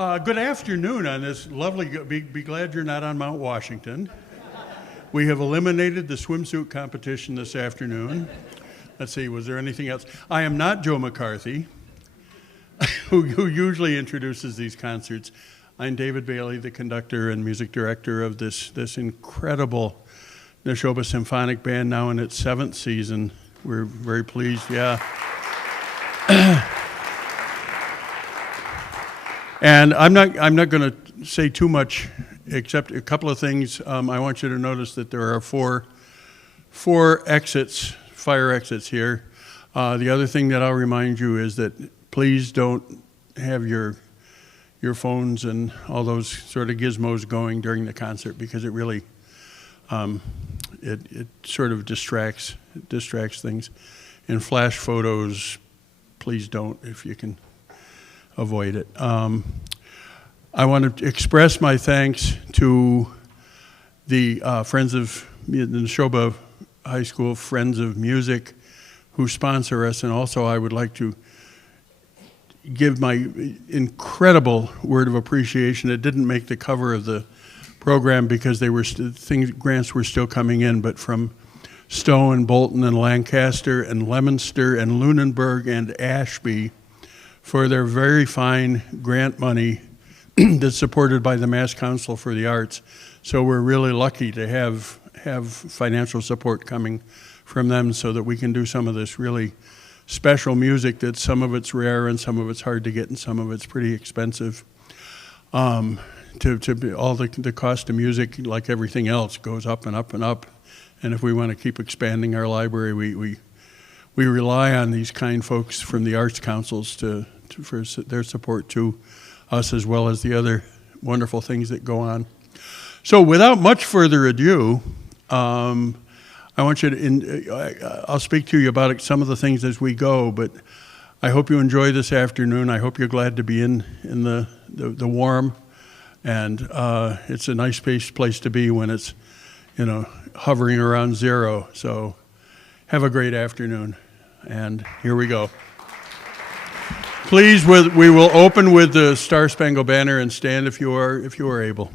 Good afternoon on this lovely, be glad you're not on Mount Washington. We have eliminated the swimsuit competition this afternoon. Let's see, was there anything else? I am not Joe McCarthy, who usually introduces these concerts. I'm David Bailey, the conductor and music director of this incredible NASHOBA Symphonic Band, now in its 7th season. We're very pleased, yeah. And I'm not going to say too much, except a couple of things. I want you to notice that there are four exits, fire exits here. The other thing that I'll remind you is that please don't have your phones and all those sort of gizmos going during the concert, because it really it sort of distracts things. And flash photos, please don't if you can avoid it. I want to express my thanks to the Friends of the NASHOBA High School Friends of Music who sponsor us, and also I would like to give my incredible word of appreciation. It didn't make the cover of the program because grants were still coming in, but from Stowe and Bolton and Lancaster and Leominster and Lunenburg and Ashby for their very fine grant money that's supported by the Mass Council for the Arts. So we're really lucky to have financial support coming from them so that we can do some of this really special music that some of it's rare and some of it's hard to get and some of it's pretty expensive. All the cost of music, like everything else, goes up and up and up. And if we want to keep expanding our library, we rely on these kind folks from the arts councils for their support to us, as well as the other wonderful things that go on. So without much further ado, I want you to, I'll speak to you about some of the things as we go, but I hope you enjoy this afternoon. I hope you're glad to be in the warm, and it's a nice place to be when it's, hovering around 0. So have a great afternoon, and here we go. Please, we will open with the Star Spangled Banner, and stand if you are able.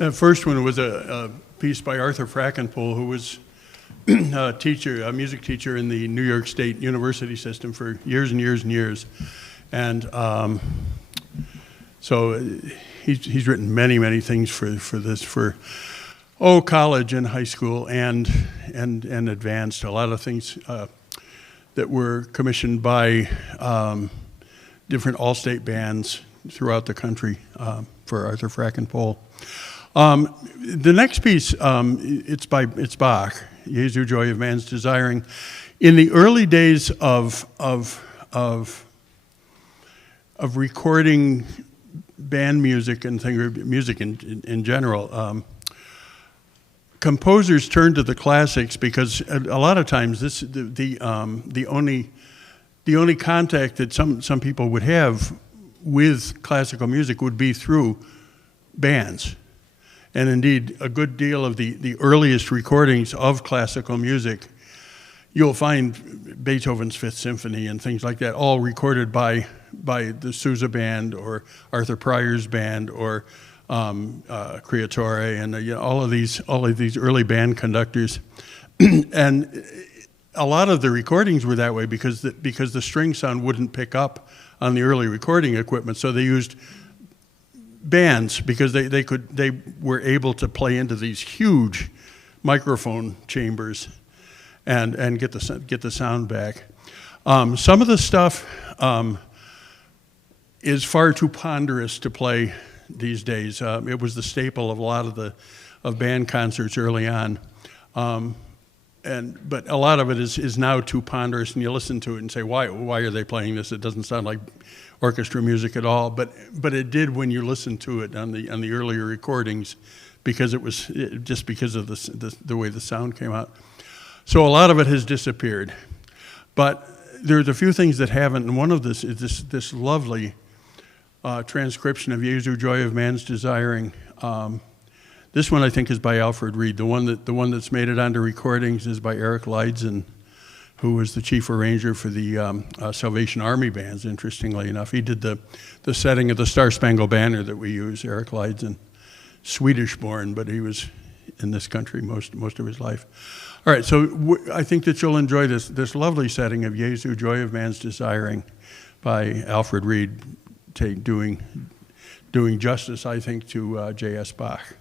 The first one was a piece by Arthur Frackenpohl, who was a teacher, a music teacher in the New York State University system for years and years and years. And so he's written many things for college and high school and advanced. A lot of things that were commissioned by different all-state bands throughout the country for Arthur Frackenpohl. The next piece, it's Bach, Jesu, Joio of Man's Desiring. In the early days of recording band music and music in general, composers turned to the classics because a lot of times the only contact that some people would have with classical music would be through bands. And indeed, a good deal of the earliest recordings of classical music, you'll find Beethoven's Fifth Symphony and things like that, all recorded by the Sousa Band or Arthur Pryor's band or Creatore and all of these early band conductors. And a lot of the recordings were that way because the string sound wouldn't pick up on the early recording equipment, so they used bands because they were able to play into these huge microphone chambers and get the sound back. Some of the stuff is far too ponderous to play these days. It was the staple of a lot of band concerts early on. But a lot of it is now too ponderous, and you listen to it and say, why are they playing this? It doesn't sound like orchestra music at all. But it did when you listened to it on the earlier recordings, because it was just because of the way the sound came out. So a lot of it has disappeared. But there's a few things that haven't, and one of this is this lovely transcription of Jesu, Joio of Man's Desiring. This one I think is by Alfred Reed. The one that's made it onto recordings is by Erik Leidzen, who was the chief arranger for the Salvation Army bands. Interestingly enough, he did the setting of the Star Spangled Banner that we use. Erik Leidzen, Swedish-born, but he was in this country most of his life. All right, so I think that you'll enjoy this lovely setting of Jesu, Joio of Man's Desiring by Alfred Reed, doing justice, I think, to J.S. Bach.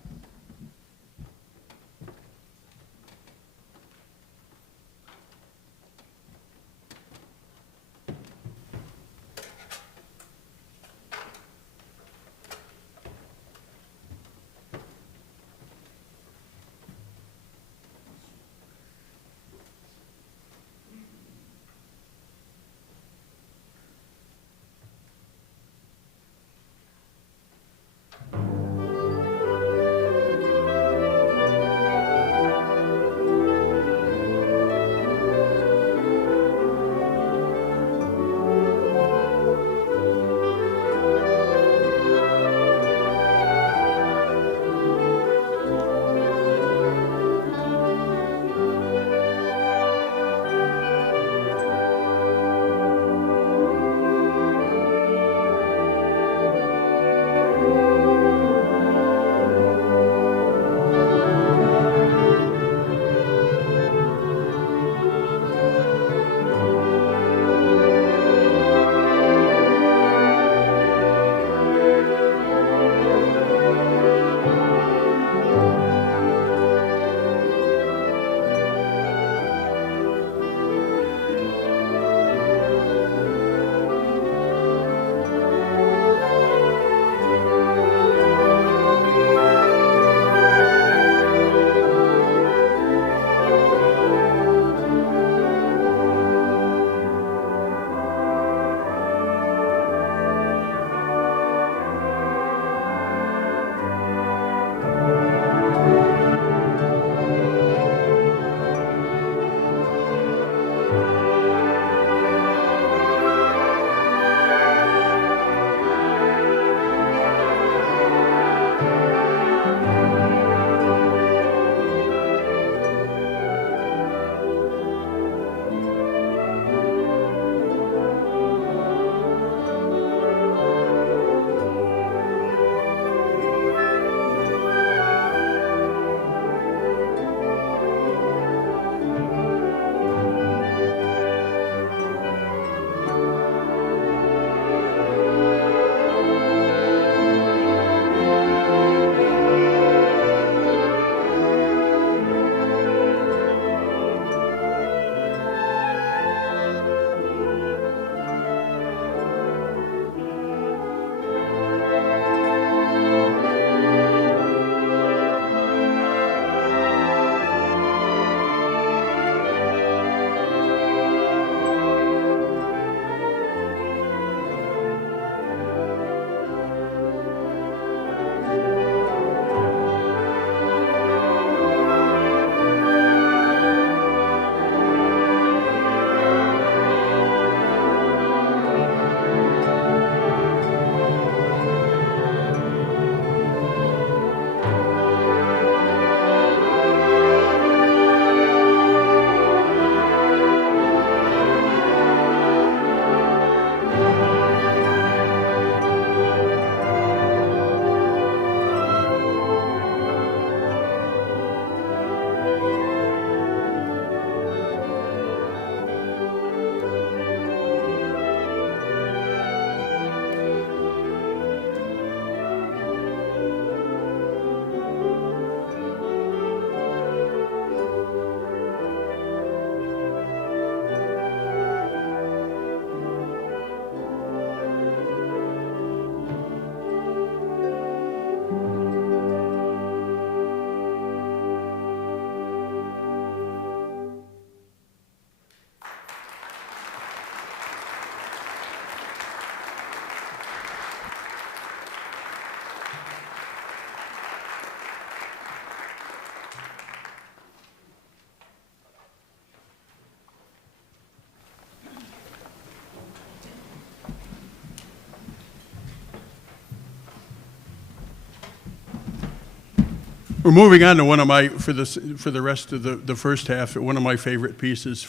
We're moving on to one of my, for the rest of the first half, one of my favorite pieces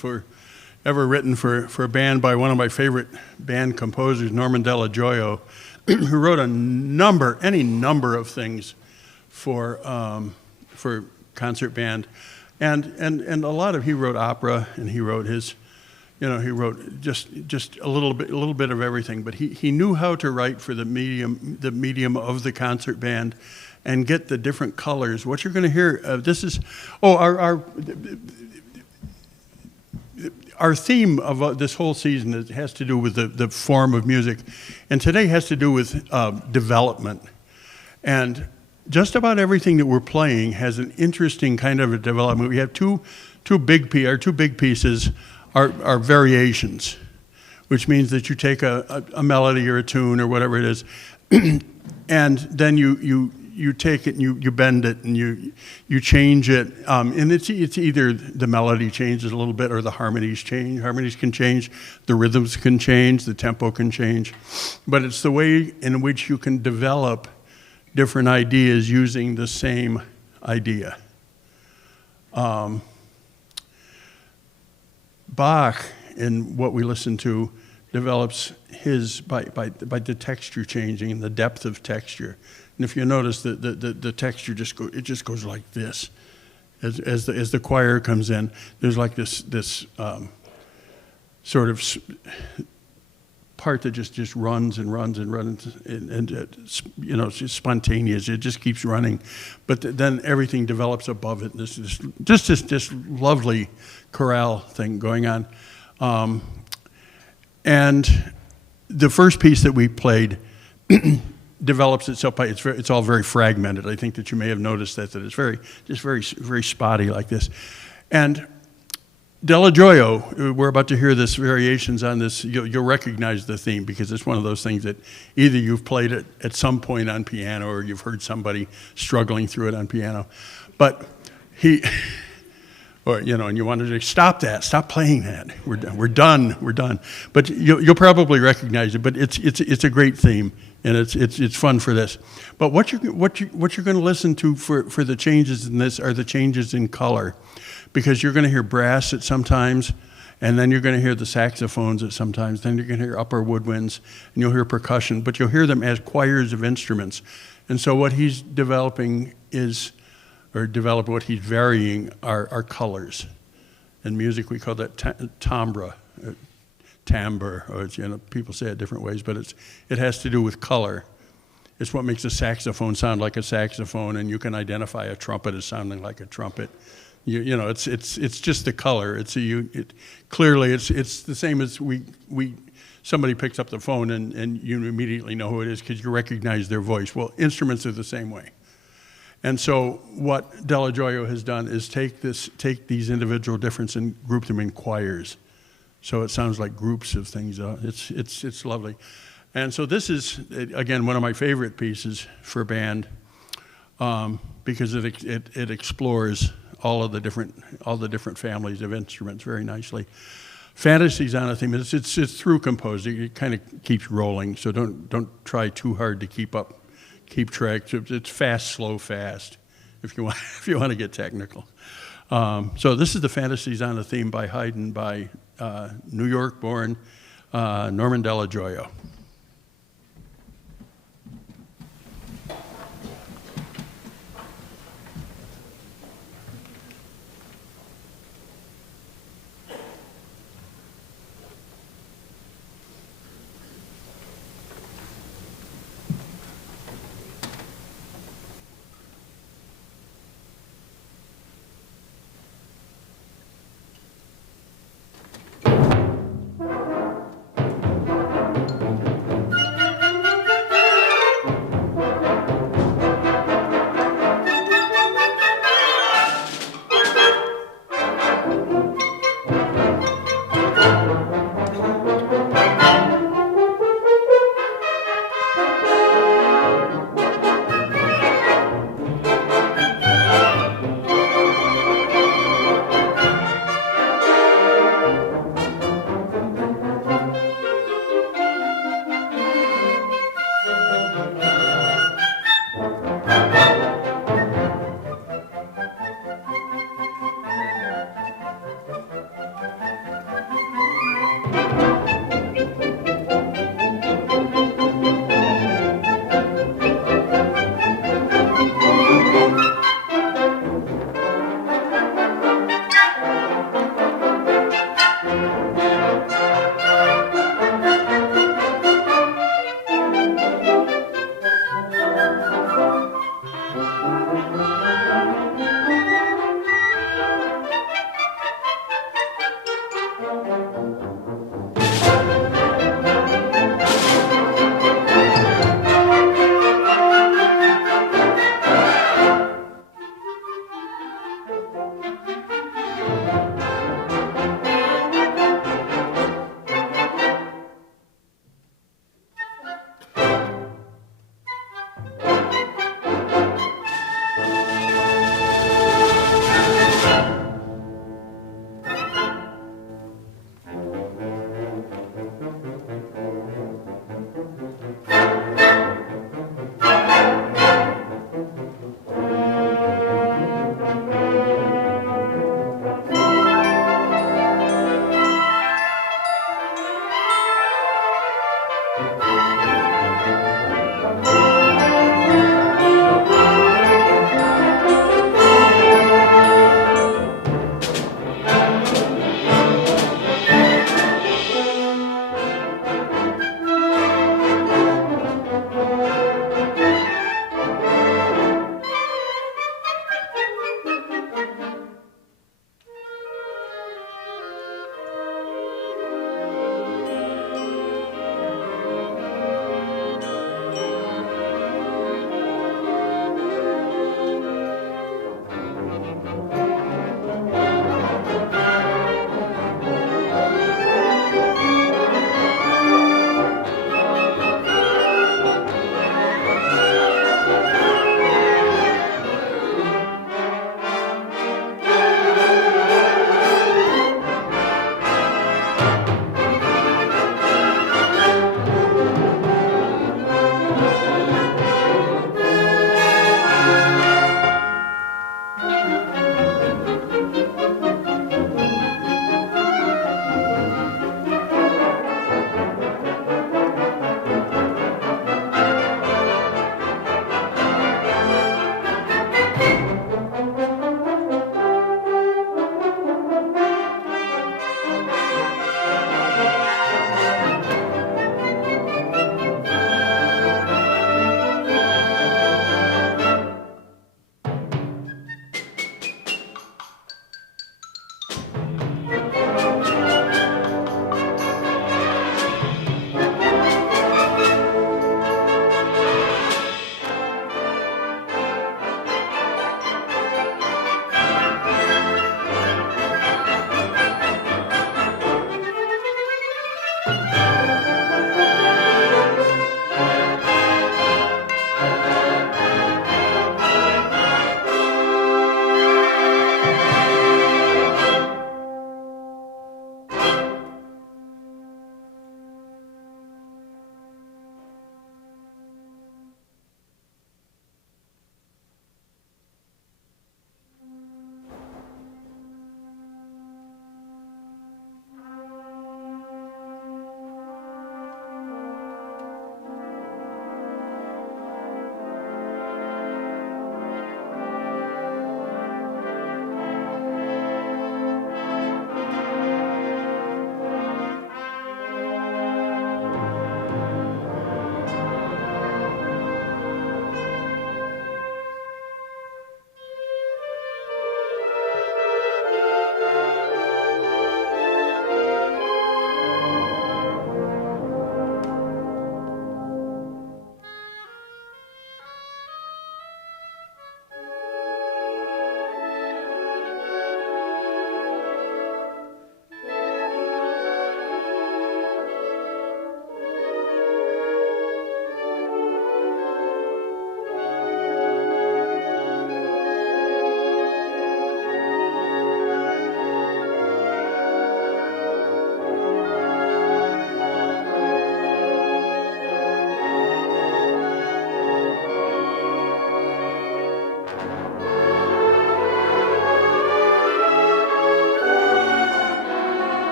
ever written for a band by one of my favorite band composers, Norman Della Joio, who wrote any number of things for concert band, and a lot of, he wrote opera, and he wrote he wrote just a little bit of everything, but he knew how to write for the medium of the concert band, and get the different colors. What you're going to hear, this is, our theme of this whole season has to do with the form of music, and today has to do with development. And just about everything that we're playing has an interesting kind of a development. We have two big pieces are variations, which means that you take a melody or a tune or whatever it is, and then you take it and you bend it and you change it, and it's either the melody changes a little bit or the harmonies change. Harmonies can change, the rhythms can change, the tempo can change, but it's the way in which you can develop different ideas using the same idea. Bach, in what we listen to, develops his by the texture changing and the depth of texture. And if you notice, the texture just goes like this. As the choir comes in, there's like this sort of part that just runs and runs and runs, and it's just spontaneous. It just keeps running, but then everything develops above it. And this lovely chorale thing going on, and the first piece that we played develops itself by it's all very fragmented. I think that you may have noticed that it's very spotty like this, and Della Joio, we're about to hear this variations on this. You'll recognize the theme because it's one of those things that either you've played it at some point on piano or you've heard somebody struggling through it on piano. But and you wanted to stop playing that. We're done. But you'll probably recognize it. But it's a great theme, and it's fun for this. But what you're going to listen to for the changes in this are the changes in color. Because you're going to hear brass at some times, and then you're going to hear the saxophones at some times, then you're going to hear upper woodwinds, and you'll hear percussion, but you'll hear them as choirs of instruments. And so what he's developing what he's varying are colors. In music, we call that timbre, or people say it different ways, but it has to do with color. It's what makes a saxophone sound like a saxophone, and you can identify a trumpet as sounding like a trumpet. It's just the color. Clearly it's the same as somebody picks up the phone and you immediately know who it is because you recognize their voice. Well, instruments are the same way. And so what Della Joio has done is take these individual differences and group them in choirs. So it sounds like groups of things. It's lovely. And so this is, again, one of my favorite pieces for band because it explores all the different families of instruments very nicely. Fantasies on a theme. It's through composing. It kind of keeps rolling. So don't try too hard to keep track. It's fast, slow, fast. If you want to get technical. So this is the Fantasies on a Theme by Haydn by New York-born Norman Della Joio.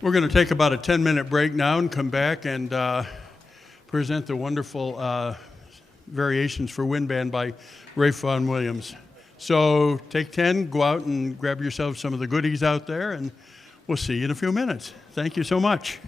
We're going to take about a 10-minute break now and come back and present the wonderful Variations for Wind Band by Vaughan Williams. So take 10, go out and grab yourself some of the goodies out there, and we'll see you in a few minutes. Thank you so much.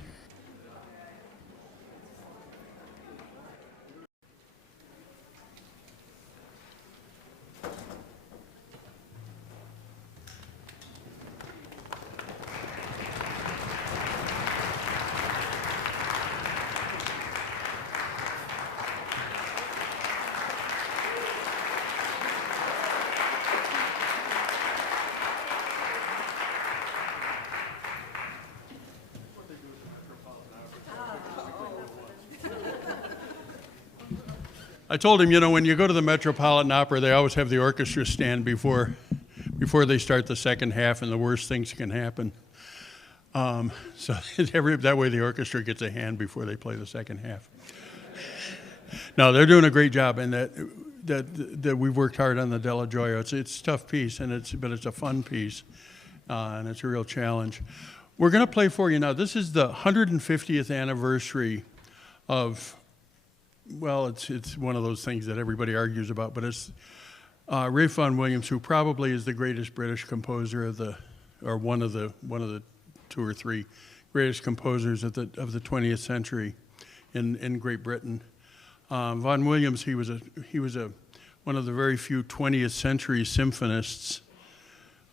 I told him, you know, when you go to the Metropolitan Opera, they always have the orchestra stand before they start the second half, and the worst things can happen. So that way the orchestra gets a hand before they play the second half. No, they're doing a great job, and that we've worked hard on the Dello Joio. It's a tough piece, but it's a fun piece, and it's a real challenge. We're going to play for you now. This is the 150th anniversary of. Well, it's one of those things that everybody argues about, but it's Vaughan Williams, who probably is the greatest British composer or one of the two or three greatest composers of the 20th century in Great Britain. Vaughan Williams, he was one of the very few 20th century symphonists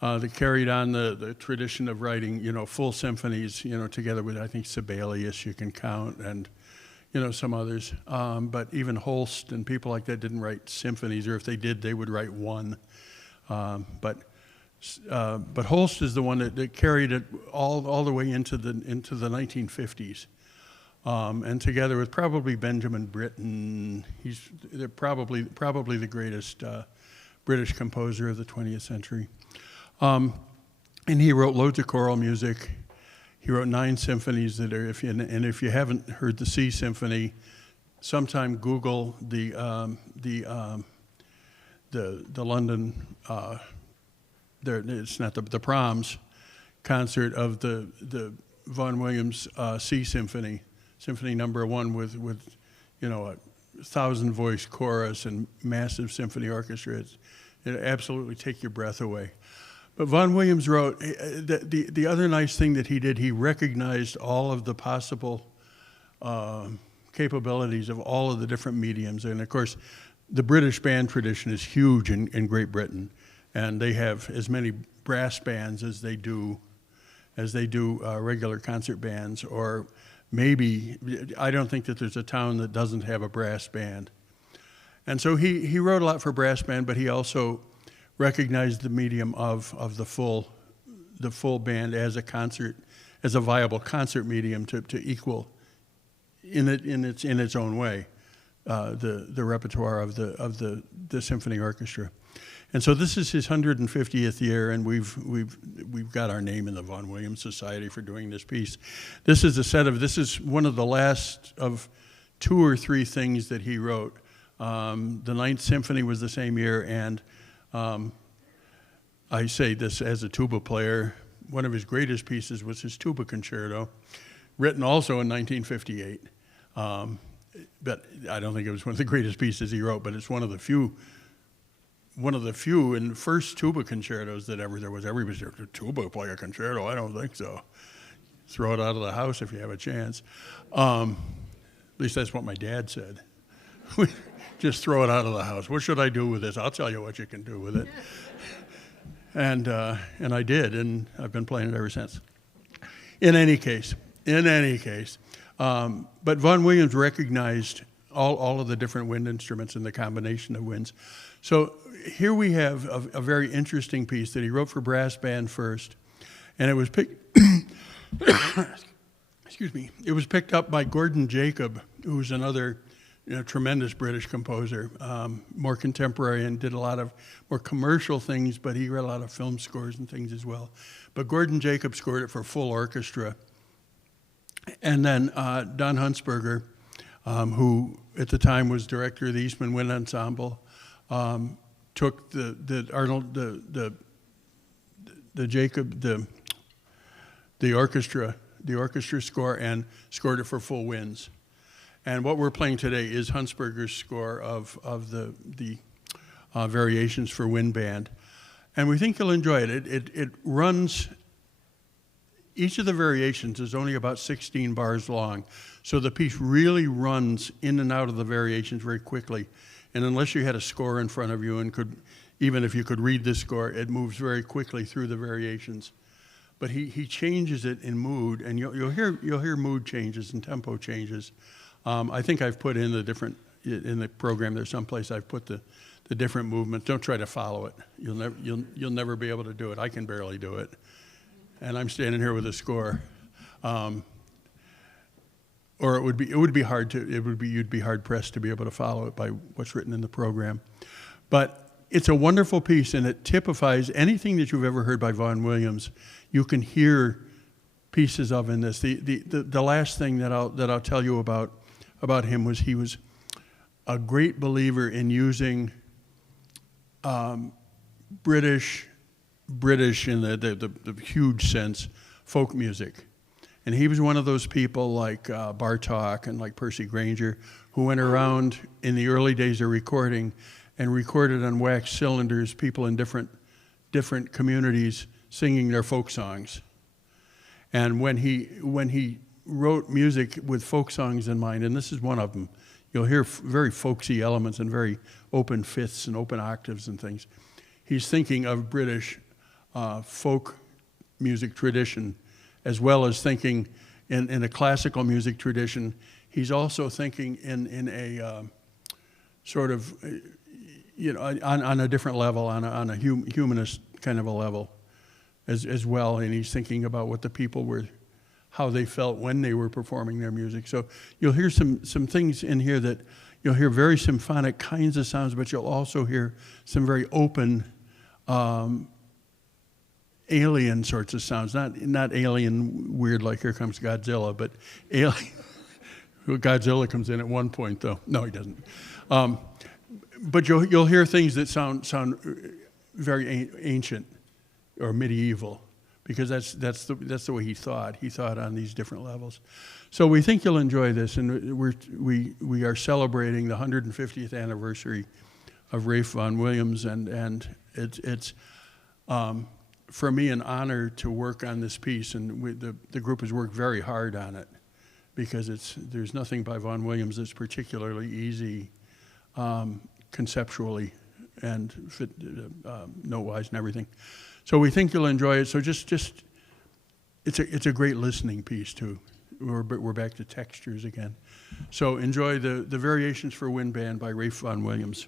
that carried on the tradition of writing, you know, full symphonies, you know, together with, I think, Sibelius you can count, and you know, some others, but even Holst and people like that didn't write symphonies, or if they did, they would write one. But Holst is the one that carried it all the way into the 1950s, and together with probably Benjamin Britten, they're probably the greatest British composer of the 20th century, and he wrote loads of choral music. He wrote 9 symphonies that are, if you haven't heard the C Symphony, sometime Google the London, it's not the Proms concert of the Vaughan Williams C Symphony, Symphony Number 1 with you know, a 1,000-voice chorus and massive symphony orchestra. It absolutely take your breath away. But Vaughan Williams wrote, the other nice thing that he did, he recognized all of the possible capabilities of all of the different mediums. And of course, the British band tradition is huge in Great Britain. And they have as many brass bands as they do regular concert bands. Or maybe, I don't think that there's a town that doesn't have a brass band. And so he wrote a lot for brass band, but he also recognized the medium of the full band as a viable concert medium to equal in its own way the repertoire of the symphony orchestra. And so this is his 150th year, and we've got our name in the Vaughan Williams Society for doing this piece. This is one of the last of 2 or 3 things that he wrote. The Ninth Symphony was the same year, and I say this as a tuba player, one of his greatest pieces was his tuba concerto, written also in 1958. But I don't think it was one of the greatest pieces he wrote, but it's one of the few and first tuba concertos that there was everybody said, tuba play a concerto? I don't think so. Throw it out of the house if you have a chance. At least that's what my dad said. Just throw it out of the house. What should I do with this? I'll tell you what you can do with it. And I did, and I've been playing it ever since. In any case, but Vaughan Williams recognized all of the different wind instruments and the combination of winds. So here we have a very interesting piece that he wrote for brass band first, and it was picked. Excuse me. It was picked up by Gordon Jacob, who's another tremendous British composer, more contemporary, and did a lot of more commercial things, but he wrote a lot of film scores and things as well. But Gordon Jacob scored it for full orchestra. And then Don Hunsberger, who at the time was director of the Eastman Wind Ensemble, took the orchestra, the orchestra score and scored it for full winds. And what we're playing today is Hunsberger's score of the variations for wind band. And we think you'll enjoy it. It runs, each of the variations is only about 16 bars long. So the piece really runs in and out of the variations very quickly. And unless you had a score in front of you and even if you could read the score, it moves very quickly through the variations. But he changes it in mood, and you'll hear mood changes and tempo changes. I think I've put in in the program, there's someplace I've put the different movements. Don't try to follow it. You'll never be able to do it. I can barely do it. And I'm standing here with a score. Or you'd be hard pressed to be able to follow it by what's written in the program. But it's a wonderful piece, and it typifies anything that you've ever heard by Vaughan Williams. You can hear pieces of in this. The last thing that I'll tell you about him was he was a great believer in using British in the huge sense, folk music. And he was one of those people like Bartok and like Percy Grainger who went around in the early days of recording and recorded on wax cylinders people in different communities singing their folk songs. And when he wrote music with folk songs in mind, and this is one of them, you'll hear very folksy elements and very open fifths and open octaves and things. He's thinking of British folk music tradition, as well as thinking in a classical music tradition. He's also thinking in a sort of, on a different level, on a humanist kind of a level as well. And he's thinking about what the people were, how they felt when they were performing their music. So you'll hear some things in here that you'll hear very symphonic kinds of sounds, but you'll also hear some very open, alien sorts of sounds. Not alien weird like Here Comes Godzilla, but alien. Godzilla comes in at one point, though. No, he doesn't. But you'll hear things that sound very ancient or medieval, because that's the way he thought. He thought on these different levels. So we think you'll enjoy this, and we are celebrating the 150th anniversary of Ralph Vaughan Williams, and it's for me an honor to work on this piece, and the group has worked very hard on it, because there's nothing by Vaughan Williams that's particularly easy conceptually and note-wise and everything. So we think you'll enjoy it. So just it's a great listening piece too. We're back to textures again. So enjoy the Variations for Wind Band by Ralph Vaughan Williams.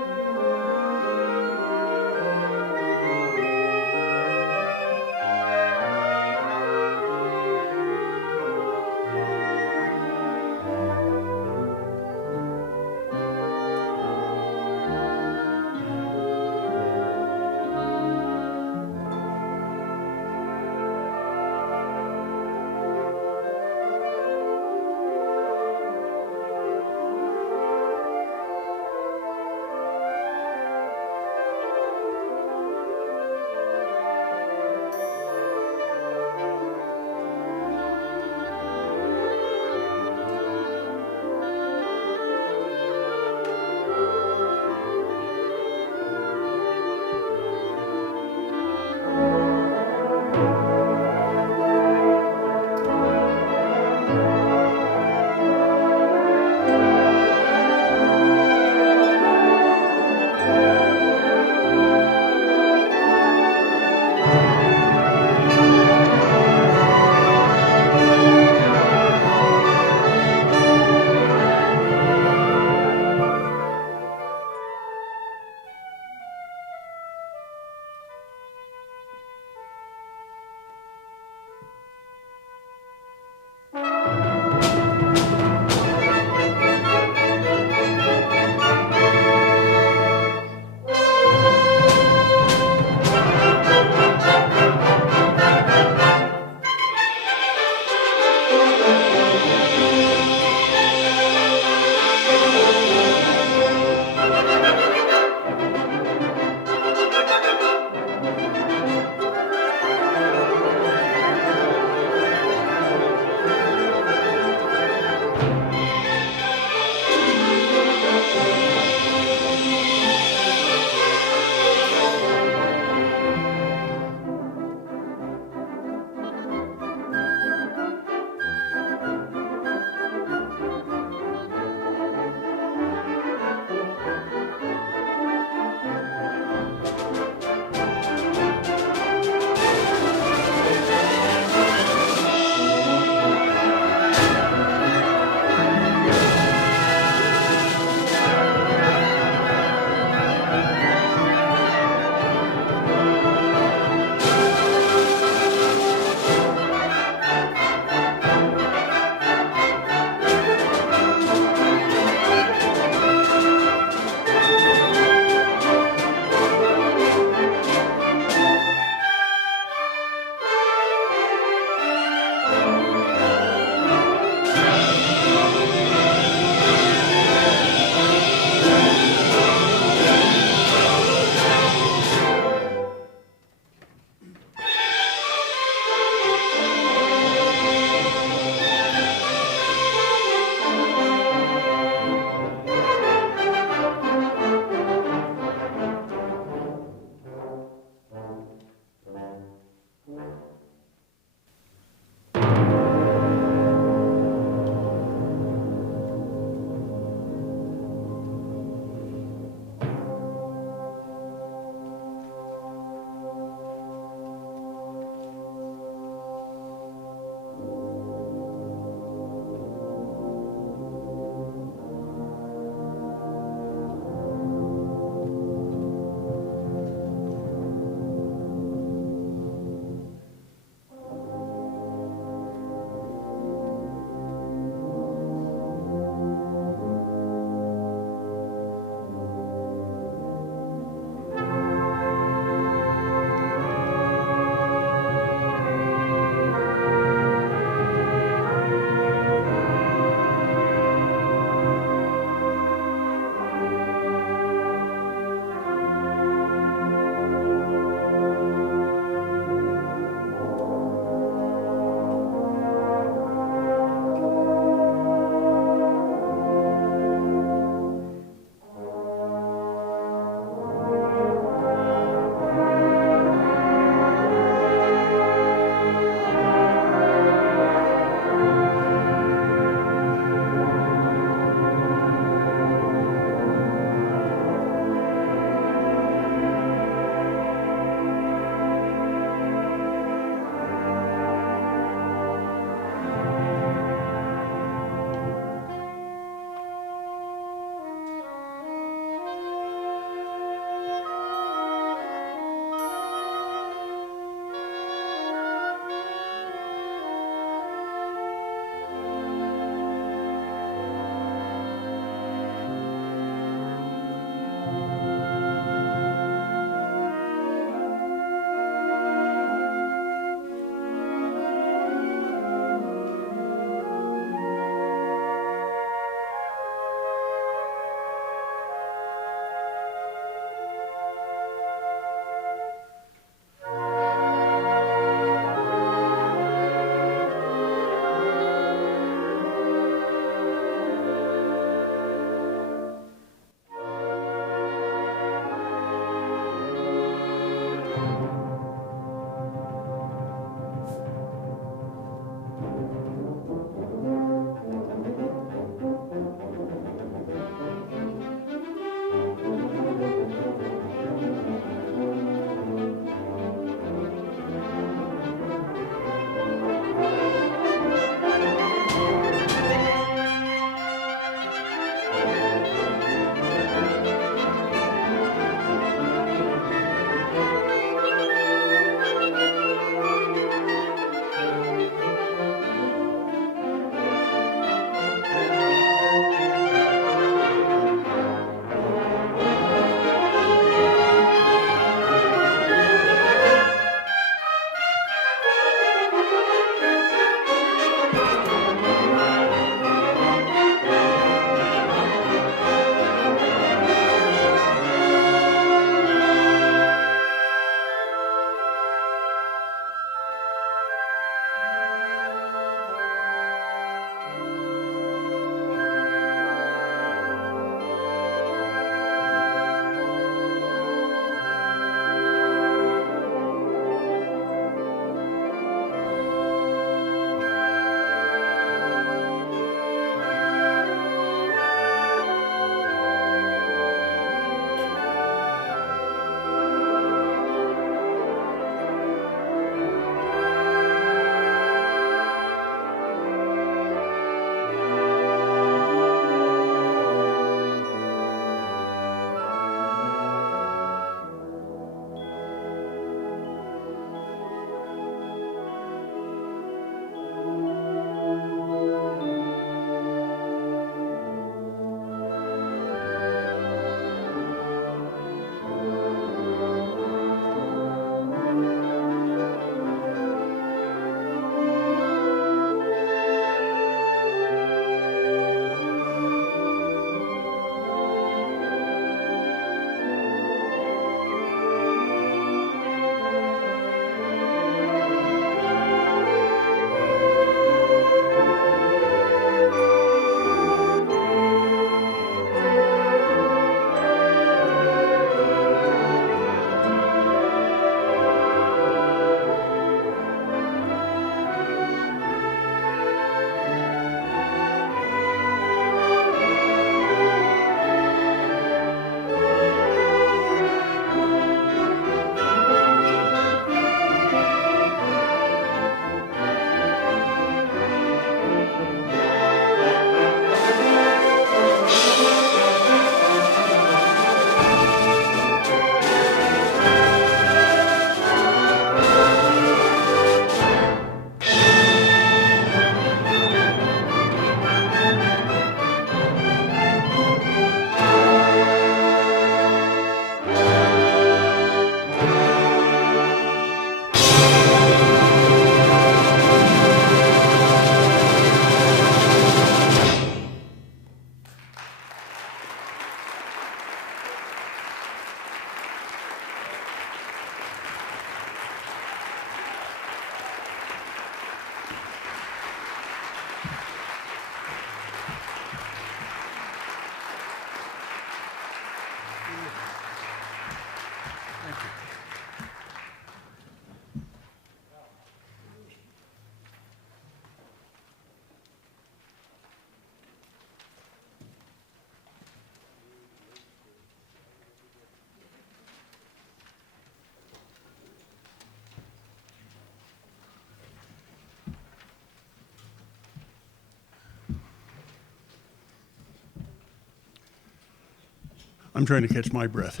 I'm trying to catch my breath.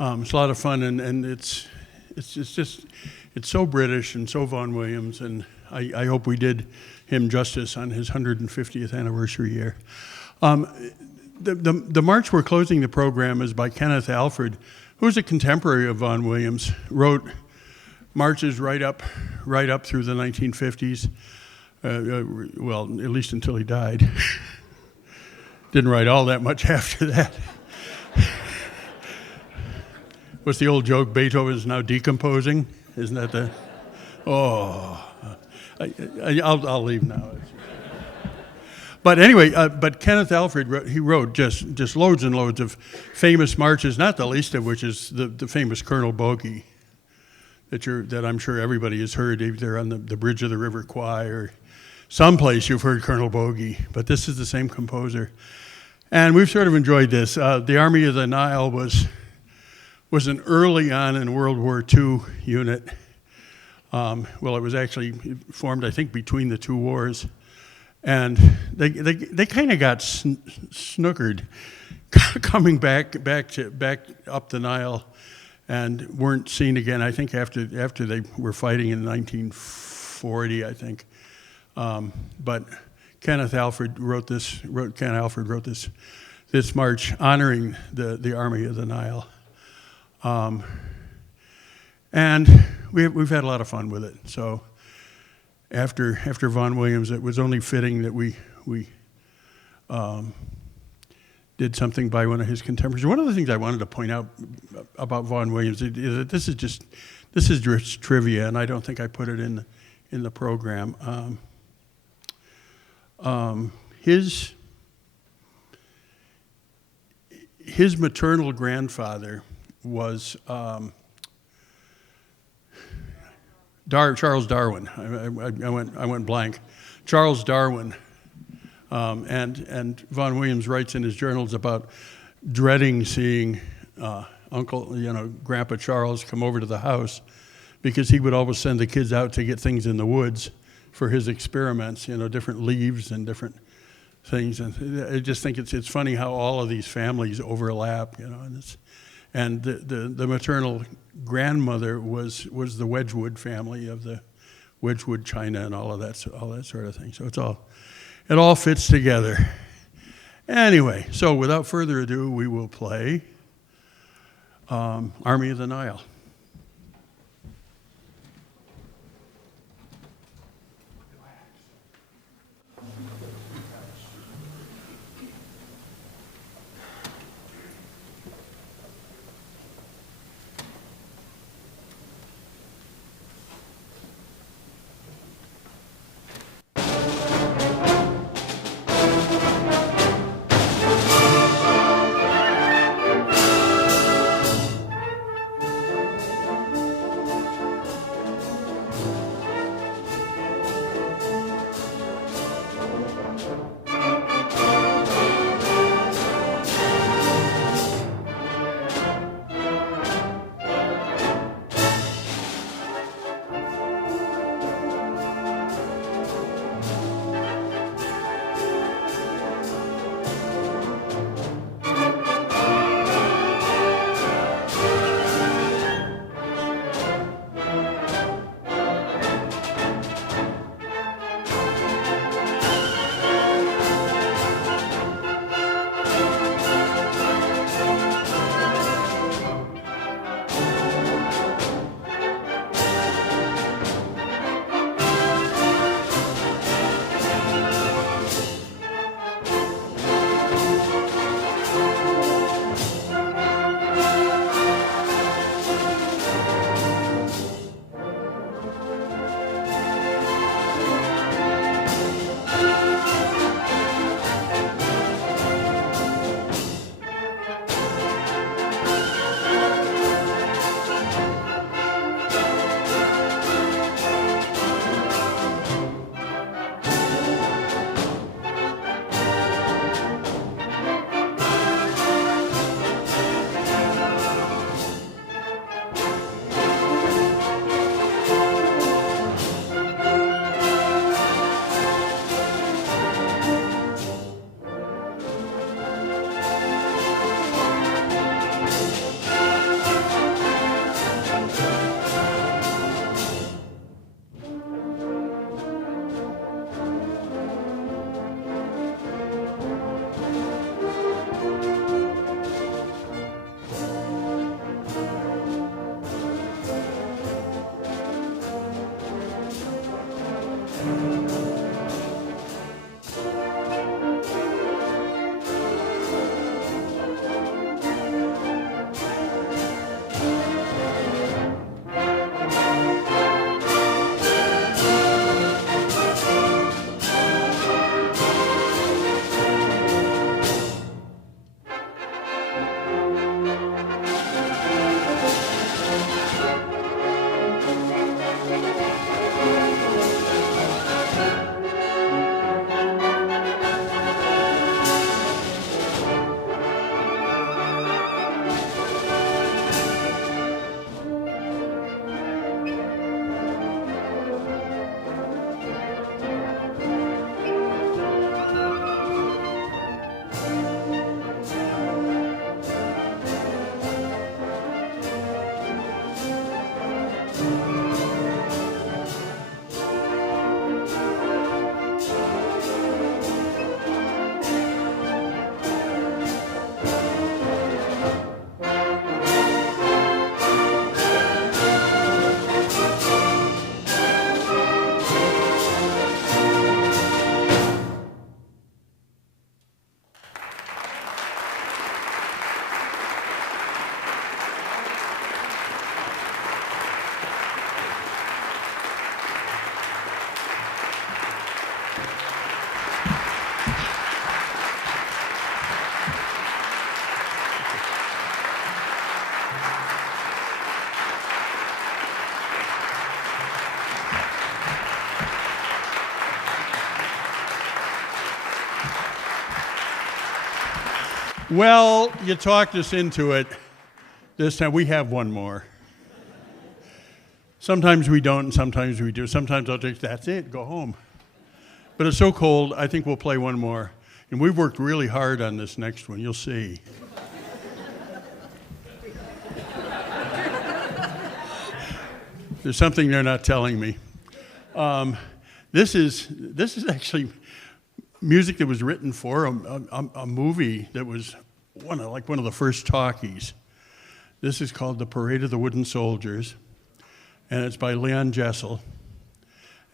It's a lot of fun, and it's so British and so Vaughan Williams, and I hope we did him justice on his 150th anniversary year. The march we're closing the program is by Kenneth Alford, who's a contemporary of Vaughan Williams, wrote marches right up through the 1950s, well, at least until he died. Didn't write all that much after that. What's the old joke? Beethoven's now decomposing? Isn't that the... Oh, I'll leave now. But anyway, but Kenneth Alford, he wrote just loads and loads of famous marches, not the least of which is the famous Colonel Bogey that I'm sure everybody has heard, either on the Bridge of the River Kwai or someplace you've heard Colonel Bogey. But this is the same composer. And we've sort of enjoyed this. The Army of the Nile was an early on in World War II unit. Well, it was actually formed, I think, between the two wars. And they kind of got snookered coming back up the Nile and weren't seen again, I think, after they were fighting in 1940, I think. But Kenneth Alford wrote this march honoring the Army of the Nile. And we've had a lot of fun with it. So after Vaughan Williams, it was only fitting that we did something by one of his contemporaries. One of the things I wanted to point out about Vaughan Williams is that this is just trivia, and I don't think I put it in the program. His maternal grandfather was Charles Darwin. I went blank. Charles Darwin, and Vaughan Williams writes in his journals about dreading seeing Grandpa Charles come over to the house because he would always send the kids out to get things in the woods for his experiments, different leaves and different things. And I just think it's funny how all of these families overlap, and the maternal grandmother was the Wedgwood family of the Wedgwood china and all that sort of thing. So it all fits together. Anyway, so without further ado, we will play Army of the Nile. Well, you talked us into it. This time we have one more. Sometimes we don't, and sometimes we do. Sometimes I'll just, that's it, go home. But it's so cold, I think we'll play one more. And we've worked really hard on this next one, you'll see. There's something they're not telling me. This is actually music that was written for a movie that was one of the first talkies. This is called The Parade of the Wooden Soldiers, and it's by Leon Jessel.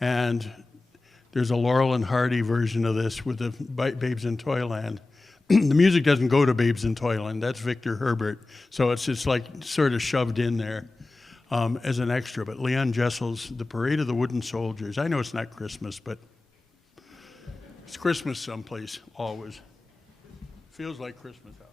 And there's a Laurel and Hardy version of this with the Babes in Toyland. The music doesn't go to Babes in Toyland, that's Victor Herbert, so it's just like sort of shoved in there as an extra. But Leon Jessel's The Parade of the Wooden Soldiers. I know it's not Christmas, but it's Christmas someplace, always. Feels like Christmas out.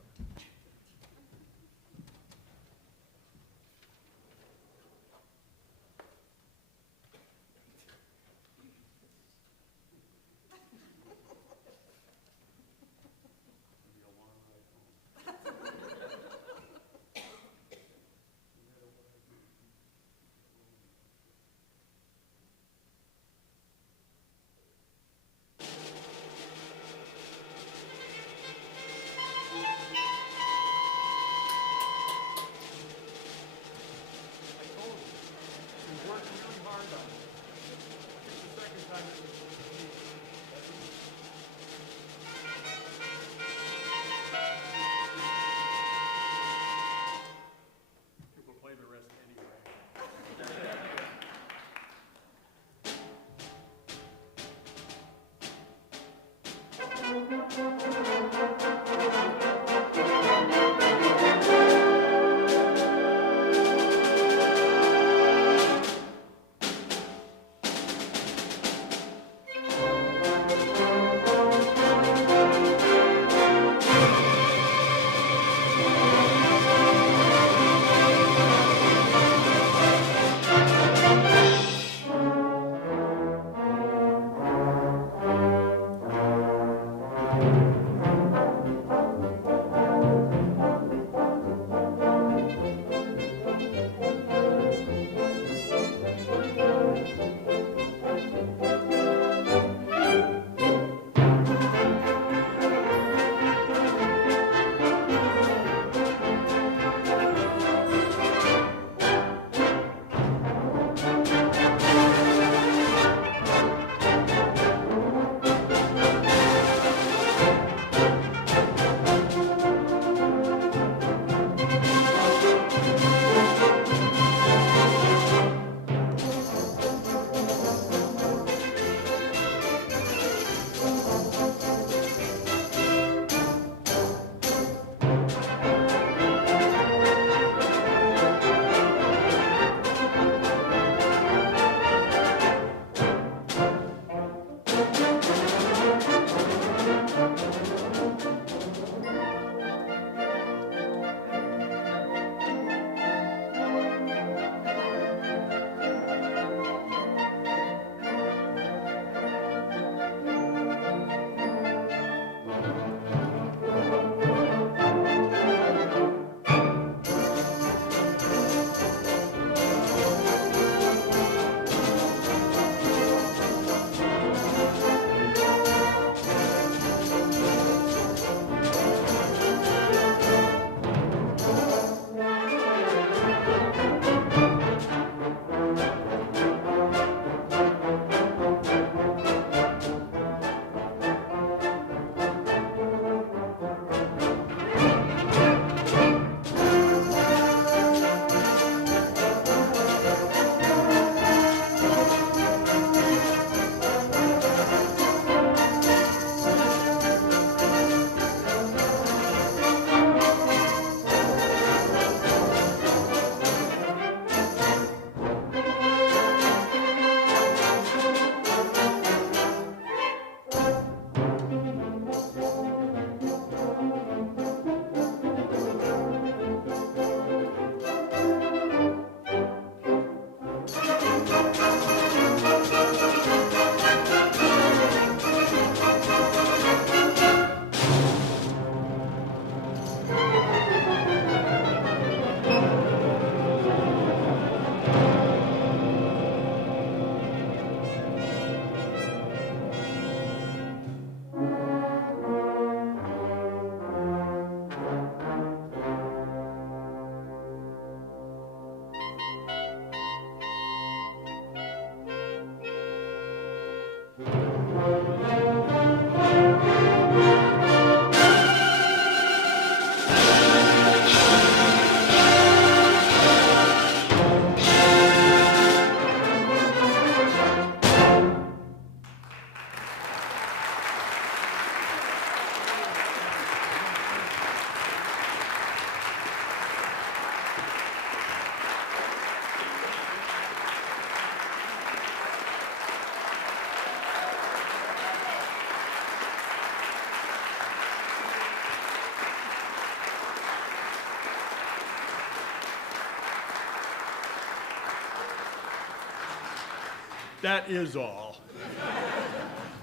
That is all.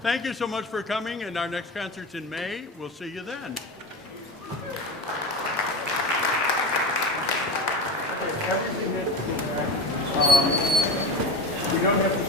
Thank you so much for coming, and our next concert's in May. We'll see you then. Everything is, we don't have to